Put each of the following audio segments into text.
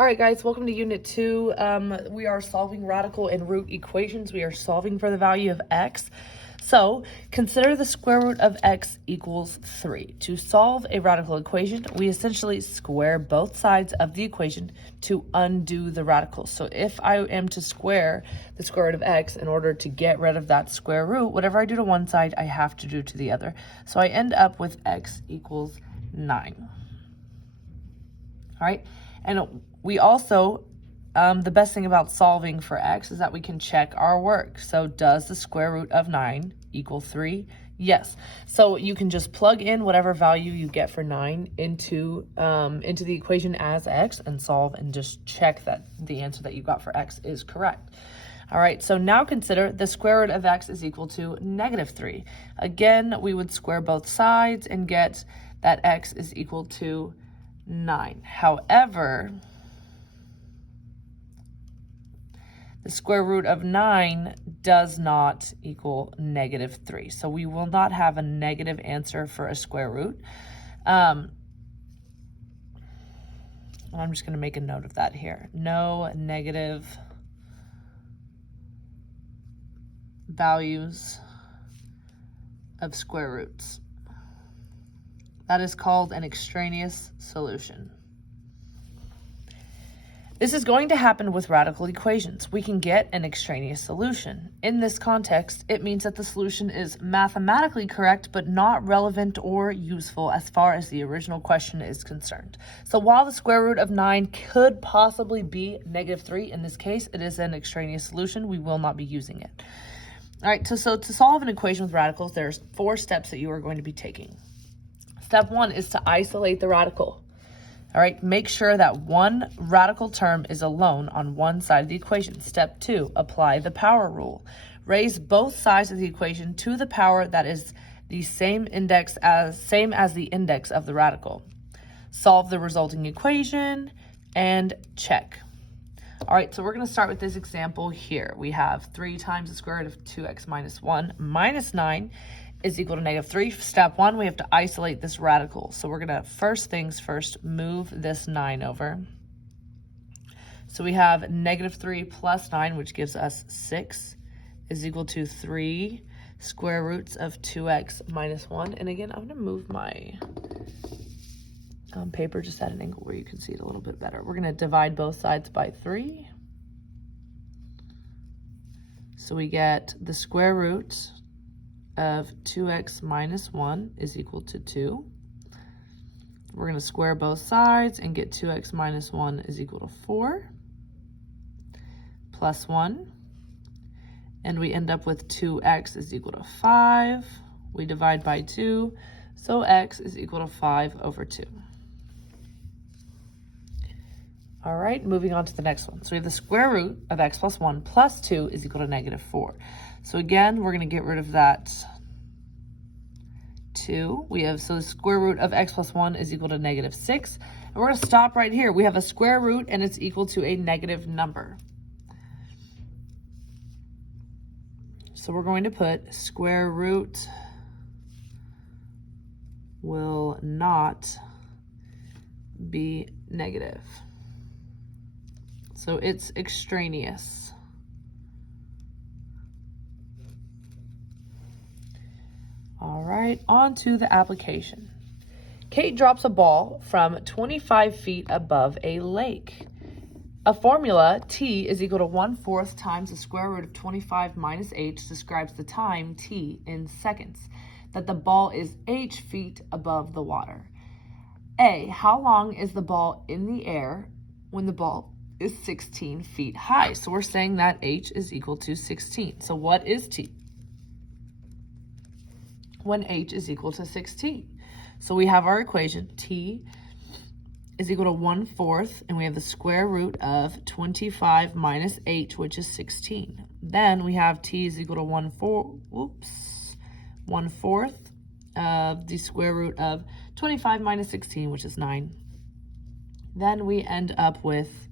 All right, guys, welcome to Unit 2. We are solving radical and root equations. We are solving for the value of x. So consider the square root of x equals 3. To solve a radical equation, we essentially square both sides of the equation to undo the radical. So if I am to square the square root of x in order to get rid of that square root, whatever I do to one side, I have to do to the other. So I end up with x equals 9. All right, and we also, the best thing about solving for x is that we can check our work. So does the square root of 9 equal 3? Yes. So you can just plug in whatever value you get for 9 into the equation as x and solve and just check that the answer that you got for x is correct. All right, so now consider the square root of x is equal to -3. Again, we would square both sides and get that x is equal to 9. However, the square root of 9 does not equal -3. So we will not have a negative answer for a square root. I'm just going to make a note of that here. No negative values of square roots. That is called an extraneous solution. This is going to happen with radical equations. We can get an extraneous solution. In this context, it means that the solution is mathematically correct, but not relevant or useful as far as the original question is concerned. So while the square root of 9 could possibly be -3, in this case, it is an extraneous solution. We will not be using it. All right, so to solve an equation with radicals, there's 4 steps that you are going to be taking. Step 1 is to isolate the radical. All right, make sure that one radical term is alone on one side of the equation. Step 2, apply the power rule. Raise both sides of the equation to the power that is the same as the index of the radical. Solve the resulting equation and check. All right, so we're going to start with this example here. We have 3 times the square root of 2x minus 1 minus 9 is equal to -3. Step 1, we have to isolate this radical. So we're going to, first things first, move this 9 over. So we have -3 plus 9, which gives us 6, is equal to 3 square roots of 2x minus 1. And again, I'm going to move my paper just at an angle where you can see it a little bit better. We're going to divide both sides by 3. So we get the square root of 2x minus 1 is equal to 2. We're going to square both sides and get 2x minus 1 is equal to 4 plus 1. And we end up with 2x is equal to 5. We divide by 2, so x is equal to 5 over 2. All right, moving on to the next one. So we have the square root of x plus 1 plus 2 is equal to -4. So again, we're going to get rid of that 2. So the square root of x plus 1 is equal to -6. And we're going to stop right here. We have a square root and it's equal to a negative number. So we're going to put square root will not be negative. So it's extraneous. All right, on to the application. Kate drops a ball from 25 feet above a lake. A formula, t is equal to 1/4 times the square root of 25 minus h, describes the time, t, in seconds, that the ball is h feet above the water. A, how long is the ball in the air when the ball is 16 feet high? So we're saying that h is equal to 16. So what is t when h is equal to 16? So we have our equation, t is equal to 1/4, and we have the square root of 25 minus h, which is 16. Then we have t is equal to 1/4 of the square root of 25 minus 16, which is 9. Then we end up with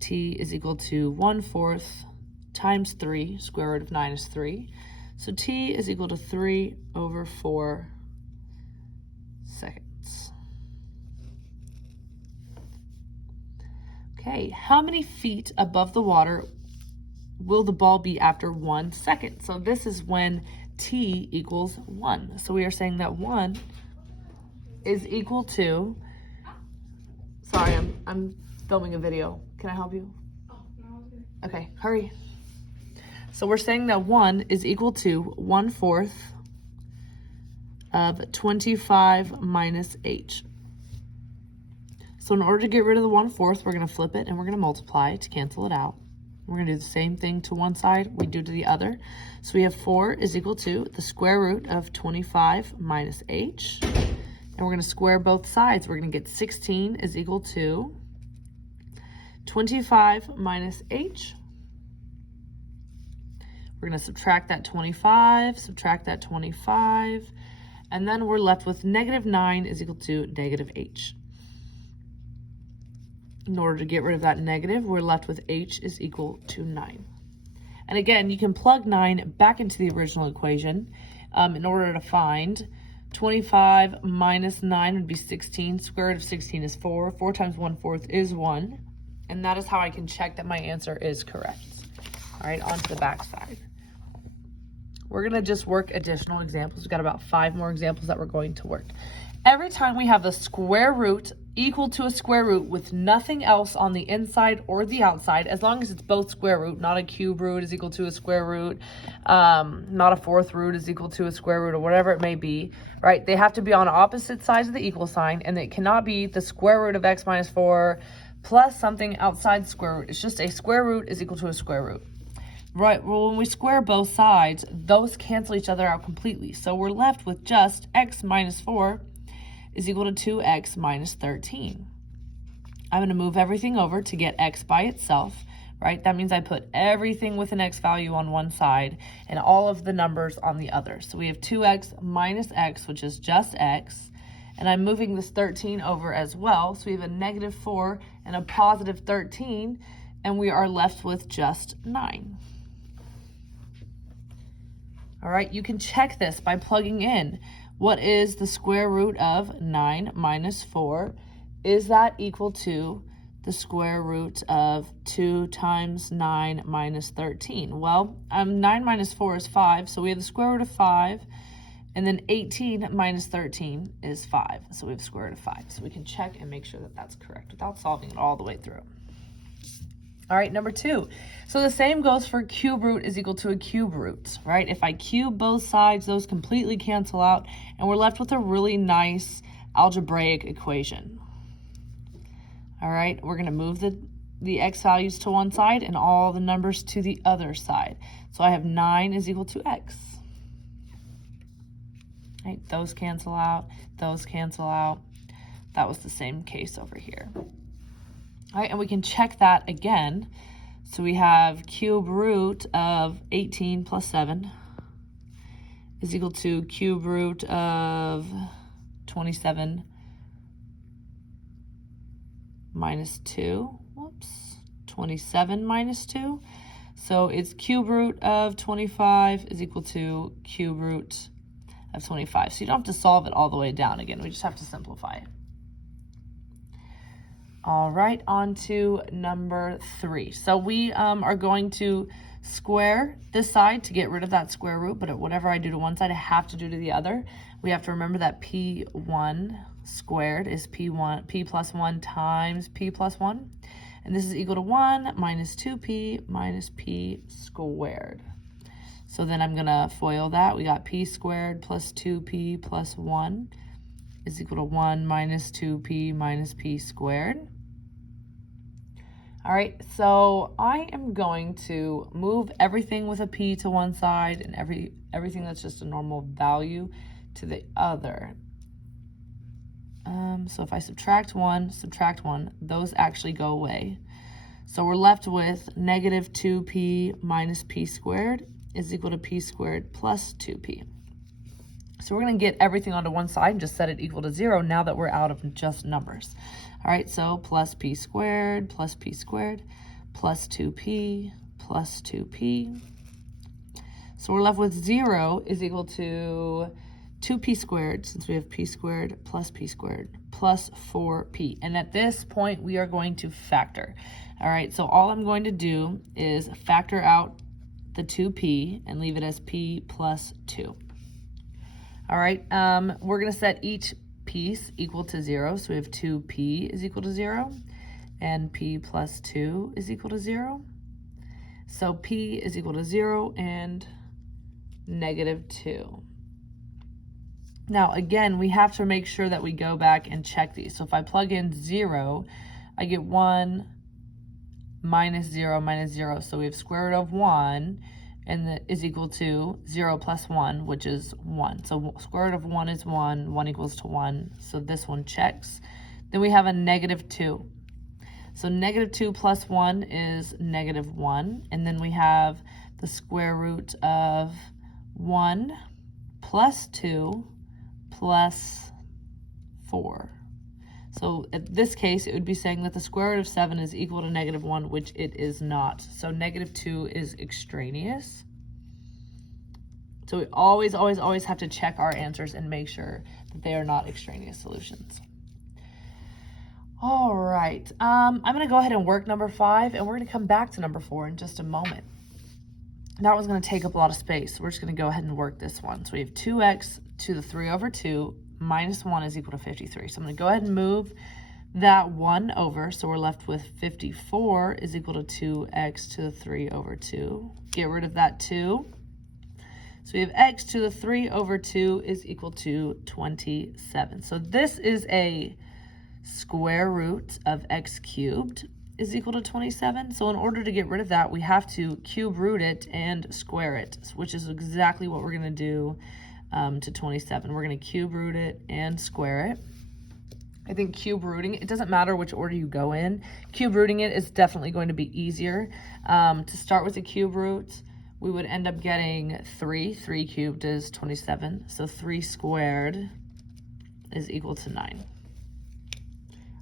t is equal to 1/4 times 3, square root of 9 is 3. So t is equal to 3 over 4 seconds. Okay, how many feet above the water will the ball be after 1 second? So this is when t equals 1. So we are saying that 1 is equal to, sorry, I'm filming a video. Can I help you? Oh, no, okay, hurry. So we're saying that 1 is equal to 1/4 of 25 minus h. So in order to get rid of the 1/4, we're going to flip it and we're going to multiply to cancel it out. We're going to do the same thing to one side we do to the other. So we have 4 is equal to the square root of 25 minus h. And we're going to square both sides. We're going to get 16 is equal to 25 minus h. We're going to subtract that 25, subtract that 25, and then we're left with -9 is equal to negative h. In order to get rid of that negative, we're left with h is equal to 9. And again, you can plug 9 back into the original equation in order to find 25 minus 9 would be 16. Square root of 16 is 4. 4 times 1/4 is 1. And that is how I can check that my answer is correct. All right, on to the back side. We're going to just work additional examples. We've got about 5 more examples that we're going to work. Every time we have the square root equal to a square root with nothing else on the inside or the outside, as long as it's both square root, not a cube root is equal to a square root, not a 4th root is equal to a square root, or whatever it may be, right? They have to be on opposite sides of the equal sign, and it cannot be the square root of x minus 4 plus something outside square root. It's just a square root is equal to a square root. Right, well, when we square both sides, those cancel each other out completely. So we're left with just x minus 4 is equal to 2x minus 13. I'm going to move everything over to get x by itself, right? That means I put everything with an x value on one side and all of the numbers on the other. So we have 2x minus x, which is just x. And I'm moving this 13 over as well. So we have a -4 and a positive 13, and we are left with just 9. All right, you can check this by plugging in. What is the square root of 9 minus 4? Is that equal to the square root of 2 times 9 minus 13? Well, 9 minus 4 is 5, so we have the square root of 5, and then 18 minus 13 is 5, so we have the square root of 5. So we can check and make sure that that's correct without solving it all the way through. All right, number 2. So the same goes for cube root is equal to a cube root, right? If I cube both sides, those completely cancel out, and we're left with a really nice algebraic equation. All right, we're going to move the x values to one side and all the numbers to the other side. So I have 9 is equal to x. Right, those cancel out, those cancel out. That was the same case over here. All right, and we can check that again. So we have cube root of 18 plus 7 is equal to cube root of 27 minus 2. Whoops, 27 minus 2. So it's cube root of 25 is equal to cube root of 25. So you don't have to solve it all the way down again. We just have to simplify it. All right, on to number 3. So we are going to square this side to get rid of that square root, but whatever I do to one side, I have to do to the other. We have to remember that p1 squared is p plus 1 times p plus 1. And this is equal to 1 minus 2p minus p squared. So then I'm going to FOIL that. We got p squared plus 2p plus 1 is equal to 1 minus 2p minus p squared. All right, so I am going to move everything with a p to one side and everything that's just a normal value to the other. So if I subtract 1, those actually go away. So we're left with negative 2p minus p squared is equal to p squared plus 2p. So we're going to get everything onto one side and just set it equal to 0 now that we're out of just numbers. All right, so plus p squared plus 2p plus 2p. So we're left with 0 is equal to 2p squared, since we have p squared plus plus 4p. And at this point, we are going to factor. All right, so all I'm going to do is factor out the 2p and leave it as p plus 2. All right, we're going to set each piece equal to 0. So we have 2p is equal to 0, and p plus 2 is equal to 0. So p is equal to 0 and negative 2. Now, again, we have to make sure that we go back and check these. So if I plug in 0, I get 1 minus 0 minus 0. So we have square root of 1, and that is equal to 0 plus 1, which is 1. So square root of 1 is 1. 1 equals to 1. So this one checks. Then we have a negative 2. So negative 2 plus 1 is negative 1. And then we have the square root of 1 plus 2 plus 4. So in this case, it would be saying that the square root of 7 is equal to negative 1, which it is not. So negative 2 is extraneous. So we always, always, always have to check our answers and make sure that they are not extraneous solutions. All right, I'm going to go ahead and work number 5, and we're going to come back to number 4 in just a moment. That one's going to take up a lot of space. We're just going to go ahead and work this one. So we have 2x to the 3 over 2 minus 1 is equal to 53. So I'm going to go ahead and move that 1 over. So we're left with 54 is equal to 2x to the 3 over 2. Get rid of that 2. So we have x to the 3 over 2 is equal to 27. So this is a square root of x cubed is equal to 27. So in order to get rid of that, we have to cube root it and square it, which is exactly what we're going to do to 27. We're going to cube root it and square it. I think cube rooting, it doesn't matter which order you go in. Cube rooting it is definitely going to be easier. To start with the cube root, we would end up getting 3. 3 cubed is 27. So 3 squared is equal to 9.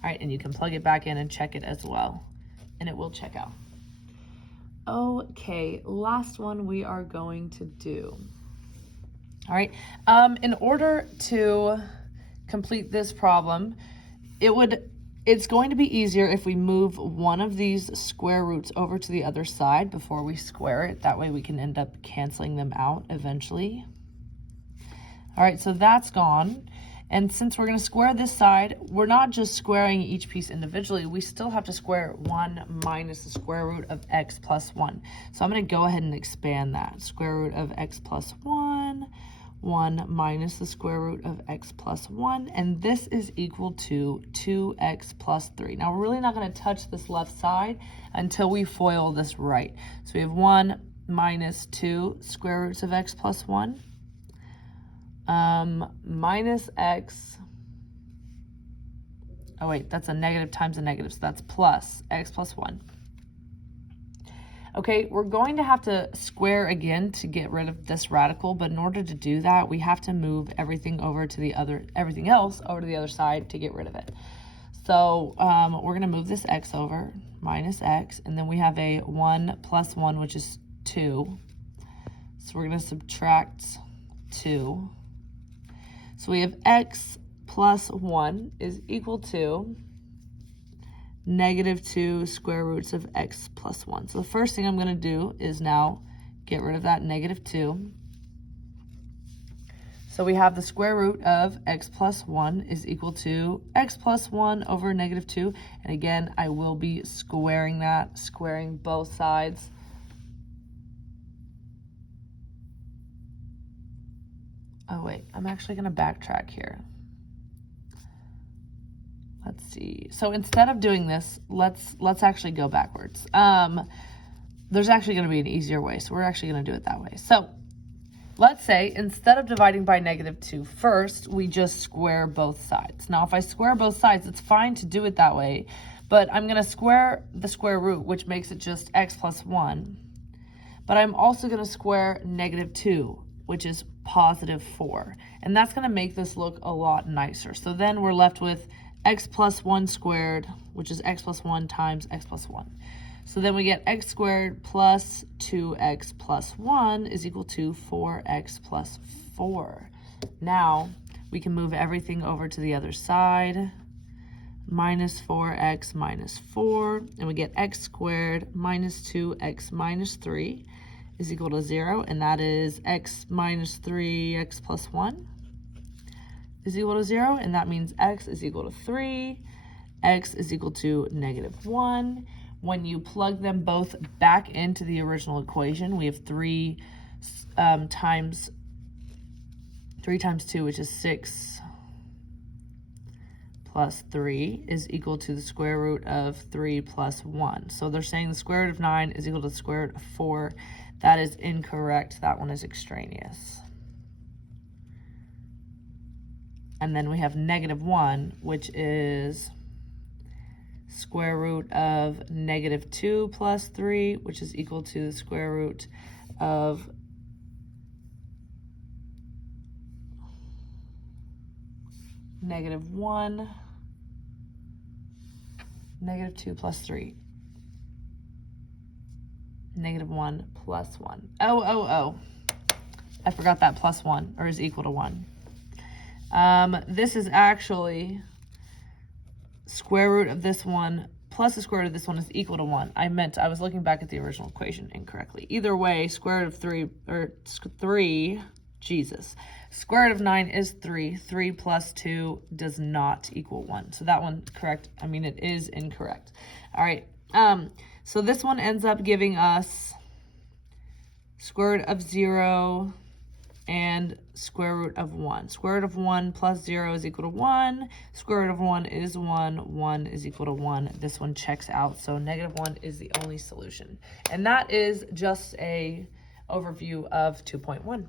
All right, and you can plug it back in and check it as well, and it will check out. Okay, last one we are going to do. All right, in order to complete this problem, it's going to be easier if we move one of these square roots over to the other side before we square it. That way we can end up canceling them out eventually. All right, so that's gone. And since we're going to square this side, we're not just squaring each piece individually. We still have to square 1 minus the square root of x plus 1. So I'm going to go ahead and expand that. Square root of x plus 1, 1 minus the square root of x plus 1, and this is equal to 2x plus 3. Now, we're really not going to touch this left side until we FOIL this right. So we have 1 minus 2 square roots of x plus 1. Minus x, oh wait, that's a negative times a negative, so that's plus x plus 1. Okay, we're going to have to square again to get rid of this radical, but in order to do that, we have to move everything else over to the other side to get rid of it. So we're going to move this x over, minus x, and then we have a 1 plus 1, which is 2. So we're going to subtract 2. So we have x plus 1 is equal to negative 2 square roots of x plus 1. So the first thing I'm going to do is now get rid of that negative 2. So we have the square root of x plus 1 is equal to x plus 1 over negative 2. And again, I will be squaring that, squaring both sides. Oh wait, I'm actually going to backtrack here. Let's see. So instead of doing this, let's actually go backwards. There's actually going to be an easier way, so we're actually going to do it that way. So let's say instead of dividing by negative 2 first, we just square both sides. Now, if I square both sides, it's fine to do it that way, but I'm going to square the square root, which makes it just x plus 1. But I'm also going to square negative 2, which is positive 4. And that's going to make this look a lot nicer. So then we're left with x plus 1 squared, which is x plus 1 times x plus 1. So then we get x squared plus 2x plus 1 is equal to 4x plus 4. Now we can move everything over to the other side. minus 4x minus 4, and we get x squared minus 2x minus 3 is equal to 0, and that is x minus 3x plus 1 is equal to 0, and that means x is equal to 3, x is equal to negative 1. When you plug them both back into the original equation, we have 3 times 2, which is 6, plus 3 is equal to the square root of 3 plus 1. So they're saying the square root of 9 is equal to the square root of 4. That is incorrect. That one is extraneous. And then we have negative 1, which is square root of negative 2 plus 3, which is equal to the square root of negative 1, negative 2 plus 3, negative 1 plus 1. Oh. I forgot that plus 1, or is equal to 1. This is actually square root of this one plus the square root of this one is equal to 1. I was looking back at the original equation incorrectly. Either way, square root of 3, Jesus. Square root of 9 is 3. 3 plus 2 does not equal 1. So that one's correct. I mean, it is incorrect. All right. So this one ends up giving us square root of 0 and square root of 1. Square root of 1 plus 0 is equal to 1. Square root of 1 is 1. 1 is equal to 1. This one checks out. So negative 1 is the only solution. And that is just a overview of 2.1.